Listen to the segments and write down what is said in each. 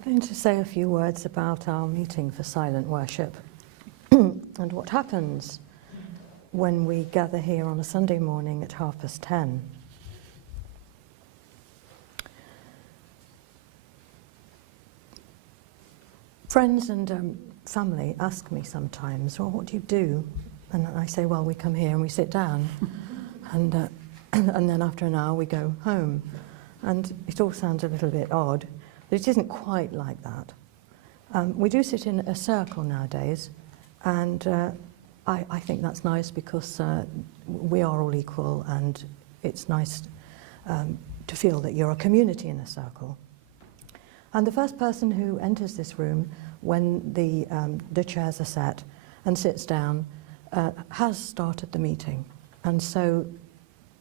I'm going to say a few words about our meeting for silent worship and what happens when we gather here on a Sunday morning at 10:30. Friends and family ask me sometimes, well, what do you do? And I say, well, we come here and we sit down and then after an hour we go home. And it all sounds a little bit odd, but it isn't quite like that. We do sit in a circle nowadays, and I think that's nice because we are all equal, and it's nice to feel that you're a community in a circle. And the first person who enters this room when the chairs are set and sits down has started the meeting. And so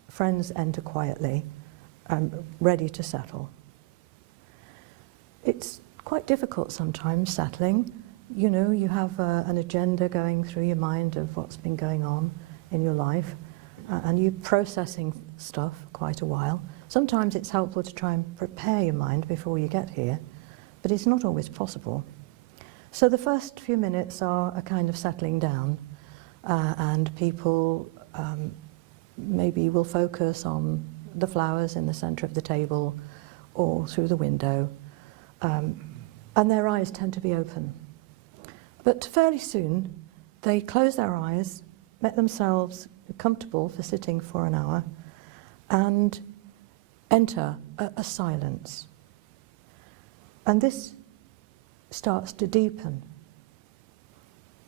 friends enter quietly, ready to settle. It's quite difficult sometimes settling. You know, you have an agenda going through your mind of what's been going on in your life, and you're processing stuff quite a while. Sometimes it's helpful to try and prepare your mind before you get here, but it's not always possible. So the first few minutes are a kind of settling down, and people maybe will focus on the flowers in the centre of the table or through the window, and their eyes tend to be open. But fairly soon they close their eyes, make themselves comfortable for sitting for an hour, and enter a silence. And this starts to deepen,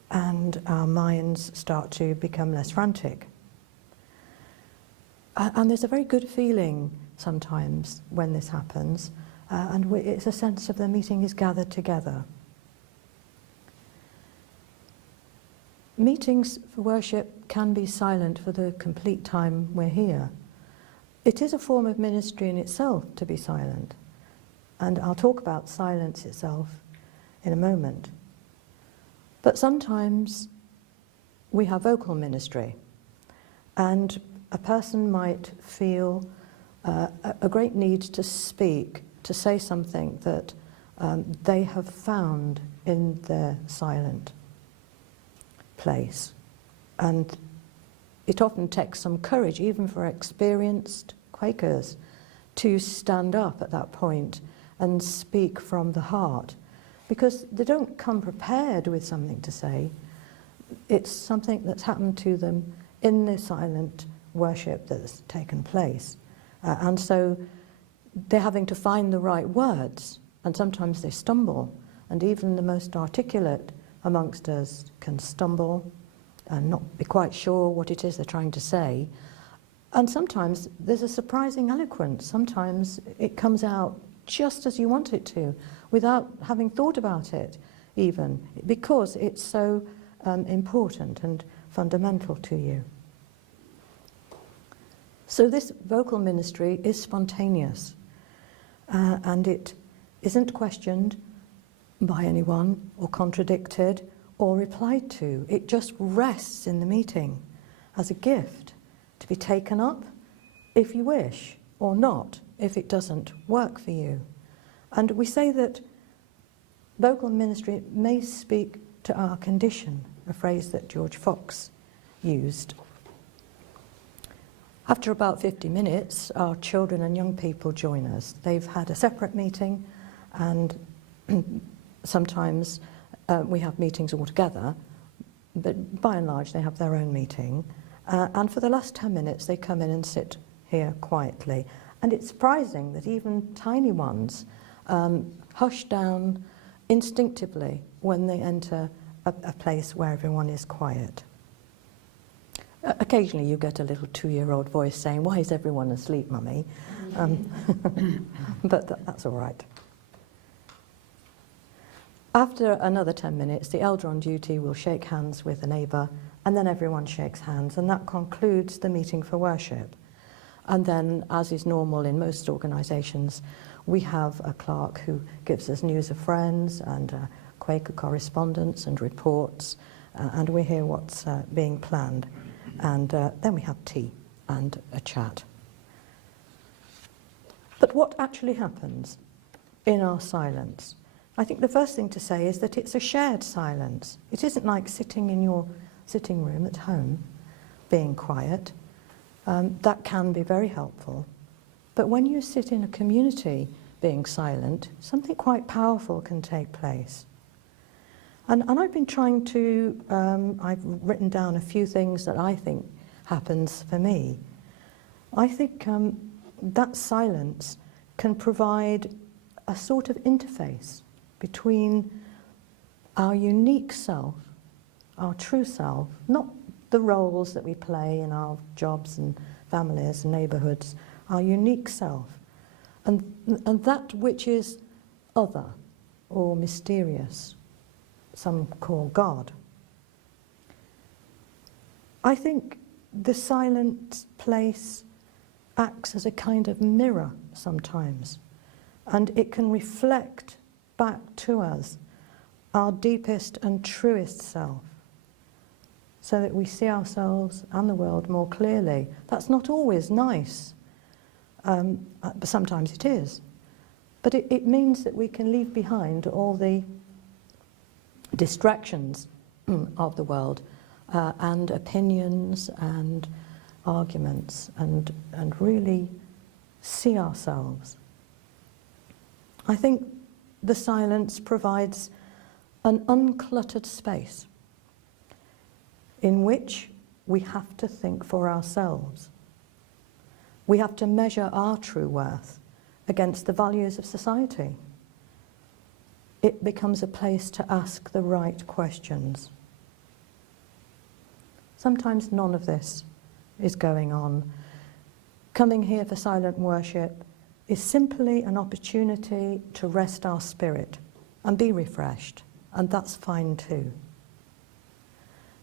and our minds start to become less frantic. And there's a very good feeling sometimes when this happens, and it's a sense of the meeting is gathered together. Meetings for worship can be silent for the complete time we're here. It is a form of ministry in itself to be silent, and I'll talk about silence itself in a moment. But sometimes we have vocal ministry, and a person might feel a great need to speak, to say something that they have found in their silent place. And it often takes some courage, even for experienced Quakers, to stand up at that point and speak from the heart, because they don't come prepared with something to say. It's something that's happened to them in the silent worship that's taken place. And so they're having to find the right words, and sometimes they stumble, and even the most articulate amongst us can stumble and not be quite sure what it is they're trying to say. And sometimes there's a surprising eloquence. Sometimes it comes out just as you want it to, without having thought about it even, because it's so important and fundamental to you. So this vocal ministry is spontaneous, and it isn't questioned by anyone or contradicted or replied to. It just rests in the meeting as a gift to be taken up if you wish, or not if it doesn't work for you. And we say that vocal ministry may speak to our condition, a phrase that George Fox used. After about 50 minutes, our children and young people join us. They've had a separate meeting, and sometimes we have meetings all together, but by and large they have their own meeting. And for the last 10 minutes they come in and sit here quietly. And it's surprising that even tiny ones hush down instinctively when they enter a place where everyone is quiet. Occasionally you get a little 2-year-old voice saying, "Why is everyone asleep, Mummy?" But that's all right. After another 10 minutes, the elder on duty will shake hands with the neighbour, and then everyone shakes hands, and that concludes the meeting for worship. And then, as is normal in most organisations, we have a clerk who gives us news of friends and Quaker correspondence and reports, and we hear what's being planned. And then we have tea and a chat. But what actually happens in our silence I think the first thing to say is that it's a shared silence. It isn't like sitting in your sitting room at home, being quiet. That can be very helpful. But when you sit in a community being silent, something quite powerful can take place. And I've been trying to, I've written down a few things that I think happens for me. I think that silence can provide a sort of interface between our unique self, our true self, not the roles that we play in our jobs and families and neighbourhoods, our unique self, and that which is other or mysterious, some call God. I think the silent place acts as a kind of mirror sometimes, and it can reflect back to us our deepest and truest self, so that we see ourselves and the world more clearly. That's not always nice, but sometimes it is. But it means that we can leave behind all the distractions of the world and opinions and arguments and really see ourselves. I think the silence provides an uncluttered space in which we have to think for ourselves. We have to measure our true worth against the values of society. It becomes a place to ask the right questions. Sometimes none of this is going on. Coming here for silent worship is simply an opportunity to rest our spirit and be refreshed, and that's fine too.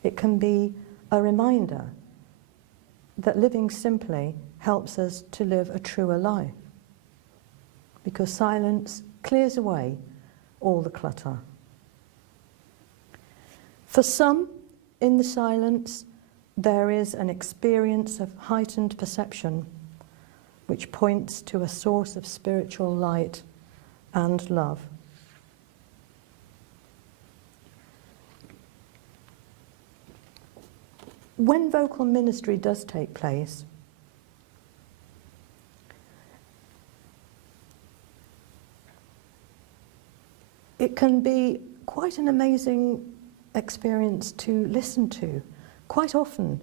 It can be a reminder that living simply helps us to live a truer life, because silence clears away all the clutter. For some, in the silence, there is an experience of heightened perception which points to a source of spiritual light and love. When vocal ministry does take place, it can be quite an amazing experience to listen to. Quite often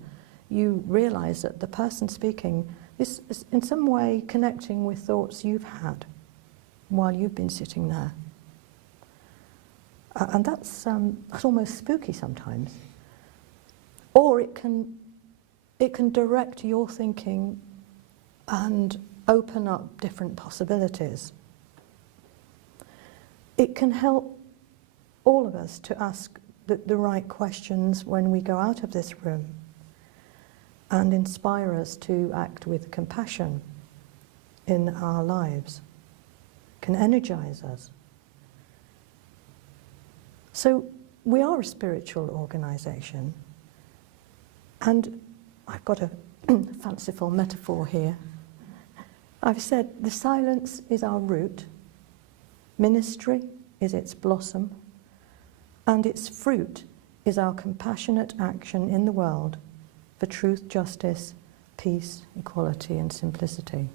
you realise that the person speaking is in some way connecting with thoughts you've had while you've been sitting there. And that's almost spooky sometimes. Or it can direct your thinking and open up different possibilities. It can help all of us to ask the right questions when we go out of this room, and inspire us to act with compassion in our lives, can energize us. So we are a spiritual organisation, and I've got a fanciful metaphor here. I've said the silence is our root, ministry is its blossom, and its fruit is our compassionate action in the world for truth, justice, peace, equality, and simplicity.